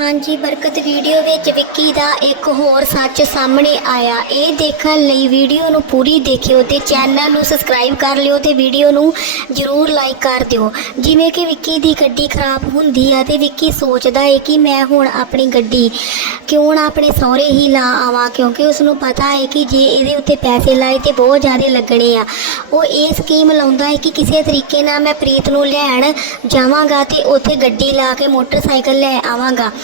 ਹਾਂਜੀ, ਬਰਕਤ ਵੀਡੀਓ ਵਿੱਚ ਵਿੱਕੀ ਦਾ ਇੱਕ ਹੋਰ ਸੱਚ ਸਾਹਮਣੇ ਆਇਆ। ਇਹ ਦੇਖਣ ਲਈ ਵੀਡੀਓ ਨੂੰ ਪੂਰੀ ਦੇਖਿਓ ਤੇ ਚੈਨਲ ਨੂੰ ਸਬਸਕ੍ਰਾਈਬ ਕਰ ਲਿਓ ਤੇ ਵੀਡੀਓ ਨੂੰ ਜਰੂਰ ਲਾਈਕ ਕਰ ਦਿਓ। ਜਿਵੇਂ ਕਿ ਵਿੱਕੀ ਦੀ ਗੱਡੀ ਖਰਾਬ ਹੁੰਦੀ ਆ ਤੇ ਵਿੱਕੀ ਸੋਚਦਾ ਹੈ ਕਿ ਮੈਂ ਹੁਣ ਆਪਣੀ ਗੱਡੀ ਕਿਉਂ ਨਾ ਆਪਣੇ ਸਹੁਰੇ ਹੀ ਲਾ ਆਵਾਂ, ਕਿਉਂਕਿ ਉਸ ਨੂੰ ਪਤਾ ਹੈ ਕਿ ਜੇ ਇਹਦੇ ਉੱਤੇ ਪੈਸੇ ਲਾਏ ਤੇ ਬਹੁਤ ਜ਼ਿਆਦਾ ਲੱਗਣੇ ਆ। ਉਹ ਇਹ ਸਕੀਮ ਲਾਉਂਦਾ ਹੈ ਕਿ ਕਿਸੇ ਤਰੀਕੇ ਨਾਲ ਮੈਂ ਪ੍ਰੀਤ ਨੂੰ ਲੈਣ ਜਾਵਾਂਗਾ ਤੇ ਉੱਥੇ ਗੱਡੀ ਲਾ ਕੇ ਮੋਟਰਸਾਈਕਲ ਲੈ ਆਵਾਂਗਾ।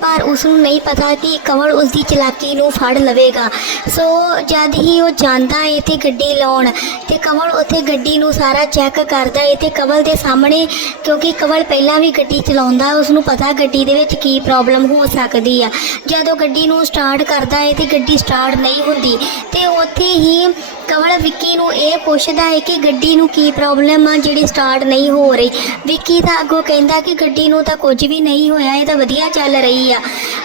ਪਰ ਉਸ ਨੂੰ ਨਹੀਂ ਪਤਾ ਕਿ ਕਵਲ ਉਸ ਦੀ ਚਲਾਕੀ ਨੂੰ ਫੜ ਲਵੇਗਾ। ਸੋ ਜਦ ਹੀ ਉਹ ਜਾਂਦਾ ਹੈ ਤੇ ਗੱਡੀ ਲਾਉਣ ਤੇ ਕਵਲ ਉੱਥੇ ਗੱਡੀ ਨੂੰ ਸਾਰਾ ਚੈੱਕ ਕਰਦਾ ਹੈ ਤੇ ਕਮਲ ਦੇ ਸਾਹਮਣੇ, ਕਿਉਂਕਿ ਕਮਲ ਪਹਿਲਾਂ ਵੀ ਗੱਡੀ ਚਲਾਉਂਦਾ ਉਸ ਨੂੰ ਪਤਾ ਗੱਡੀ ਦੇ ਵਿੱਚ ਕੀ ਪ੍ਰੋਬਲਮ ਹੋ ਸਕਦੀ ਆ। ਜਦੋਂ ਗੱਡੀ ਨੂੰ ਸਟਾਰਟ ਕਰਦਾ ਹੈ ਤੇ ਗੱਡੀ ਸਟਾਰਟ ਨਹੀਂ ਹੁੰਦੀ, ਤੇ ਉੱਥੇ ਹੀ ਕਵਲ ਵਿੱਕੀ ਨੂੰ ਇਹ ਪੁੱਛਦਾ ਹੈ ਕਿ ਗੱਡੀ ਨੂੰ ਕੀ ਪ੍ਰੋਬਲਮ ਆ ਜਿਹੜੀ ਸਟਾਰਟ ਨਹੀਂ ਹੋ ਰਹੀ। ਵਿੱਕੀ ਤਾਂ ਅੱਗੋਂ ਕਹਿੰਦਾ ਕਿ ਗੱਡੀ ਨੂੰ ਤਾਂ ਕੁਝ ਵੀ ਨਹੀਂ ਹੋਇਆ, ਇਹ ਤਾਂ ਵਧੀਆ ਚੱਲ ਰਹੀ ਆ।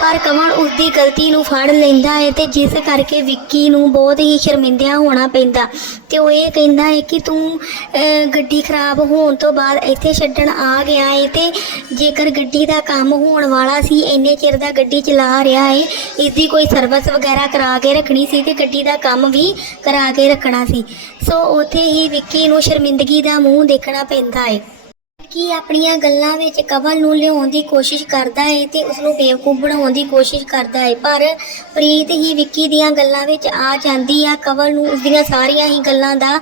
ਪਰ ਕਵਲ ਉਸ ਦੀ ਗਲਤੀ ਨੂੰ ਫੜ ਲੈਂਦਾ ਹੈ ਤੇ ਜਿਸ ਕਰਕੇ ਵਿੱਕੀ ਨੂੰ ਬਹੁਤ ਹੀ ਸ਼ਰਮਿੰਦਿਆ ਹੋਣਾ ਪੈਂਦਾ। ਤੇ ਉਹ ਇਹ ਕਹਿੰਦਾ ਹੈ ਕਿ ਤੂੰ ਗੱਡੀ ਖਰਾਬ ਹੋਣ ਤੋਂ ਬਾਅਦ ਇੱਥੇ ਛੱਡਣ ਆ ਗਿਆ ਹੈ ਤੇ ਜੇਕਰ ਗੱਡੀ ਦਾ ਕੰਮ ਹੋਣ ਵਾਲਾ ਸੀ, ਇੰਨੇ ਚਿਰ ਦਾ ਗੱਡੀ ਚਲਾ ਰਿਹਾ ਹੈ ਇਸ ਦੀ ਕੋਈ ਸਰਵਿਸ ਵਗੈਰਾ ਕਰਾ ਕੇ ਰੱਖਣੀ ਸੀ ਤੇ ਗੱਡੀ ਦਾ ਕੰਮ ਵੀ ਕਰਾ ਕੇ ਰੱਖਣਾ ਸੀ। ਸੋ ਉੱਥੇ ਹੀ ਵਿੱਕੀ ਨੂੰ ਸ਼ਰਮਿੰਦਗੀ ਦਾ ਮੂੰਹ ਦੇਖਣਾ ਪੈਂਦਾ ਹੈ ਕੀ ਆਪਣੀਆਂ ਗੱਲਾਂ ਵਿੱਚ ਕਵਲ ਨੂੰ ਲਿਆਉਣ ਦੀ ਕੋਸ਼ਿਸ਼ ਕਰਦਾ ਹੈ ਤੇ ਉਸ ਨੂੰ ਬੇਵਕੂਫ ਬਣਾਉਣ ਦੀ ਕੋਸ਼ਿਸ਼ ਕਰਦਾ ਹੈ ਪਰ ਪ੍ਰੀਤ ਹੀ ਵਿੱਕੀ ਦੀਆਂ ਗੱਲਾਂ ਵਿੱਚ ਆ ਜਾਂਦੀ ਆ। ਕਵਲ ਨੂੰ ਉਸ ਦੀਆਂ ਸਾਰੀਆਂ ਹੀ ਗੱਲਾਂ ਦਾ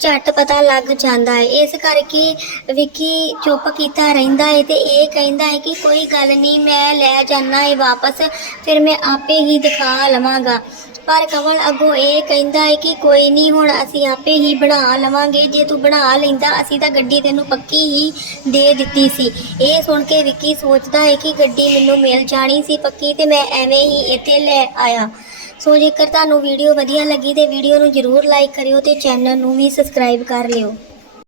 ਝੱਟ ਪਤਾ ਲੱਗ ਜਾਂਦਾ ਹੈ ਇਸ ਕਰਕੇ ਵਿੱਕੀ ਚੁੱਪ ਕੀਤਾ ਰਹਿੰਦਾ ਹੈ ਤੇ ਇਹ ਕਹਿੰਦਾ ਹੈ ਕਿ ਕੋਈ ਗੱਲ ਨਹੀਂ, ਮੈਂ ਲੈ ਜਾਣਾ ਹੈ ਵਾਪਸ, ਫਿਰ ਮੈਂ ਆਪੇ ਹੀ ਦਿਖਾ ਲਵਾਂਗਾ। ਪਰ ਕਮਲ ਅੱਗੋਂ ਇਹ ਕਹਿੰਦਾ ਹੈ ਕਿ ਕੋਈ ਨਹੀਂ, ਹੁਣ ਅਸੀਂ ਆਪੇ ਹੀ ਬਣਾ ਲਵਾਂਗੇ। ਜੇ ਤੂੰ ਬਣਾ ਲੈਂਦਾ, ਅਸੀਂ ਤਾਂ ਗੱਡੀ ਤੈਨੂੰ ਪੱਕੀ ਹੀ ਦੇ ਦਿੱਤੀ ਸੀ। ਇਹ ਸੁਣ ਕੇ ਵਿੱਕੀ ਸੋਚਦਾ ਹੈ ਕਿ ਗੱਡੀ ਮੈਨੂੰ ਮਿਲ ਜਾਣੀ ਸੀ ਪੱਕੀ ਤੇ ਮੈਂ ਐਵੇਂ ਹੀ ਇੱਥੇ ਲੈ ਆਇਆ। ਸੋ ਜੇਕਰ ਤੁਹਾਨੂੰ ਵੀਡੀਓ ਵਧੀਆ ਲੱਗੀ ਤੇ ਵੀਡੀਓ ਨੂੰ ਜਰੂਰ ਲਾਈਕ ਕਰਿਓ ਤੇ ਚੈਨਲ ਨੂੰ ਵੀ ਸਬਸਕ੍ਰਾਈਬ ਕਰ ਲਿਓ।